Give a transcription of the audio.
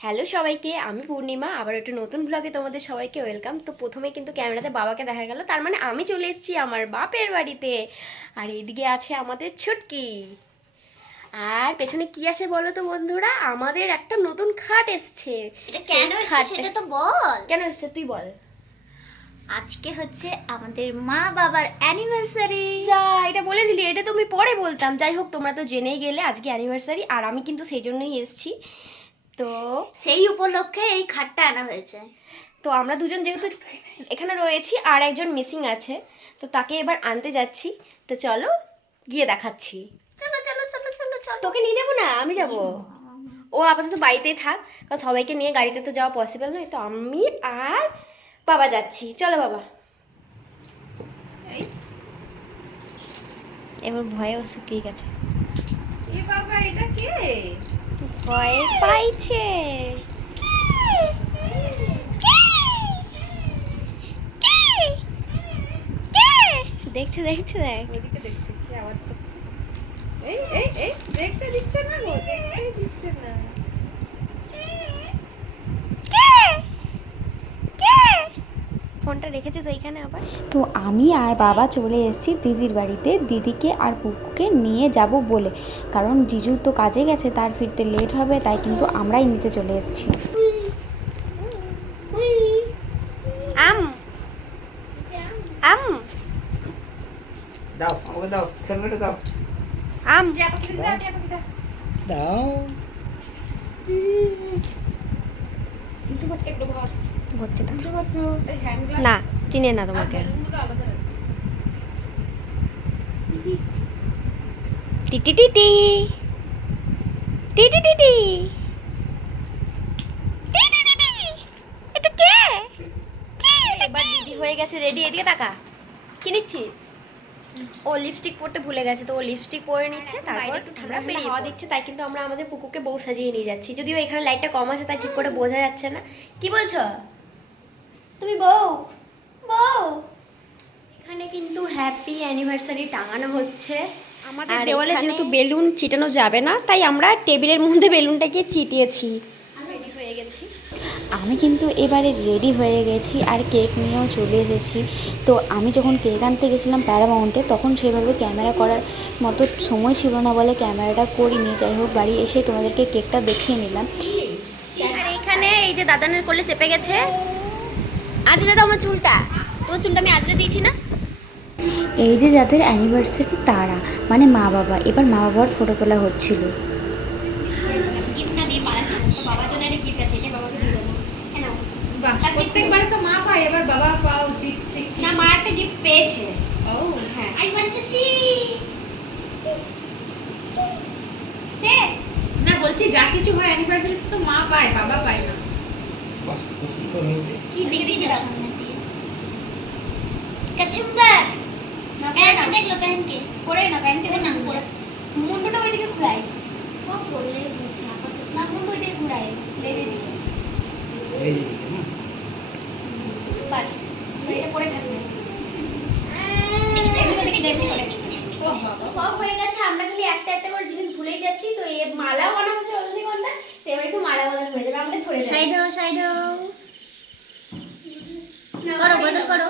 Hello সবাইকে, আমি পূর্ণিমা। আবার একটা নতুন ব্লগে তোমাদের সবাইকে ওয়েলকাম। তো প্রথমে কিন্তু ক্যামেরাতে বাবাকে দেখা গেল, তার মানে আমি চলে এসেছি আমার বাপের বাড়িতে। আর এইদিকে আছে আমাদের ছুটকি। আর পেছনে কি আছে বলো তো বন্ধুরা, আমাদের একটা নতুন খাট এসছে। এটা কেন এসেছে সেটা তো বল। কেন এসছে তুই বল। আজকে হচ্ছে আমাদের মা বাবার অ্যানিভার্সারি। যা, এটা বলে দিলি, এটা তো আমি পরে বলতাম। যাই হোক, তোমরা তো জেনেই গেলে আজকে অ্যানিভার্সারি, আর আমি কিন্তু সেই জন্যই এসেছি। তো সেই উপলক্ষে এই খাটটা আনা হয়েছে। তো আমরা দুজন যেহেতু এখানে রয়েছি, আর একজন মিসিং আছে, তো তাকে এবার আনতে যাচ্ছি। তো চলো গিয়ে দেখাচ্ছি। চলো চলো চলো চলো চলো। তোকে নিয়ে যাবো না, আমি যাব। ও আপাতত বাড়িতেই থাক, কারণ সবাইকে নিয়ে গাড়িতে তো যাওয়া পসিবল নয়। তো আমি আর বাবা যাচ্ছি। চলো বাবা। এবার ভয়ে ও শুকিয়ে গেছে। এ বাবা, এটা কে? ভয় পাইছে। দেখছে দেখছে, দেখ। ওদিকে দেখছি কি আওয়াজ করছে। এই এই এই দেখতে দিচ্ছে না গো, দেখতে দিচ্ছে না। ফোনটা রেখেছিস এইখানে আবার। তো আমি আর বাবা চলে এসেছি দিদির বাড়িতে, দিদিকে আর পুকুকে নিয়ে যাব বলে। কারণ জিজু তো কাজে গেছে, তার ফিরতে লেট হবে, তাই কিন্তু আমরাই নিতে চলে এসেছি। আম আম দাও আমাকে দাও, খেলনাটা দাও। আম দাও। হচ্ছে না, চিনে না তোমাকে। TT TT TT TT. এটা কে? এবার দিদি হয়ে গেছে রেডি। এদিকে তাকা, কি নিচ্ছিস? ও লিপস্টিক পরতে ভুলে গেছে, তো ও লিপস্টিক পরে নিচ্ছে। তারপর আমরা বেরিয়ে হাওয়া দিচ্ছে, তাই কিন্তু আমরা আমাদের পুকুকে বউ সাজিয়ে নিয়ে যাচ্ছি। যদিও এখানে লাইটটা কম আছে, তাই ঠিক করে বোঝা যাচ্ছে না। কি বলছো তুমি? বউ বউ। এখানে কিন্তু হ্যাপি অ্যানিভার্সারি টাঙানো হচ্ছে। আমাদের দেওয়ালে যেহেতু বেলুন চিটানো যাবে না, তাই আমরা টেবিলের মধ্যে বেলুনটাকে চিটিয়েছি। রেডি হয়ে গেছি। আমি কিন্তু এবারে রেডি হয়ে গেছি আর কেক নিয়েও চলে এসেছি। তো আমি যখন কেক আনতে গেছিলাম প্যারামাউন্টে, তখন সেভাবে ক্যামেরা করার মতো সময় ছিল না বলে ক্যামেরাটা করিনি। যাই হোক, বাড়ি এসে তোমাদেরকে কেকটা দেখিয়ে নিলাম। আর এখানে এই যে দাদানের কোলে চেপে গেছে। আজরে তো আমার চুলটা, তোমার চুলটা আমি আজরে দিয়েছি না। এই যে যাদের অ্যানিভার্সারি তারা, মানে মা বাবা, এবার মা বাবার ফটো তোলা হচ্ছিল। গিফট না দিয়ে পালাচ্ছে না। তো বাবার জন্য একটা গিফট আছে, এটা বাবাকে দিয়ে দেবো। কেন? বাহ, প্রত্যেকবারে তো মা পায়, এবার বাবা পাওয়া উচিত। ঠিক না, মা একটা গিফট পেয়েছে। ও হ্যাঁ, আই ওয়ান্ট টু সি। দে। না, বলছি যা কিছু হয় অ্যানিভার্সারি তো মা পায়, বাবা পায় না। বাহ, খুব সুন্দর হয়েছে। কি দেখি দাও সামনে দিয়ে। কচুম্বা না, पहन के देख लो, पहन के। পরে না, প্যান্টে না না, পরে। মুন্ডুটা ওইদিকে ঘুরাই। ও বলে বুঝছে না কত। না, মুন্ডু ওইদিকে ঘুরাই, লেগে দিকে। এই যে, বাস, এটা পরে থাকবে। দেখি দেখি দেখি। ও বাবা, সব হয়ে গেছে, আমরা খালি একটা একটা করে জিনিস ভুলেই যাচ্ছি। তো এই মালা বানা হচ্ছে রজনীগন্ধা, তো এবার একটু মালা বদল হয়ে যাবে, আমরা সরে যাই। সাইড হও, সাইড হও। করো বদল করো।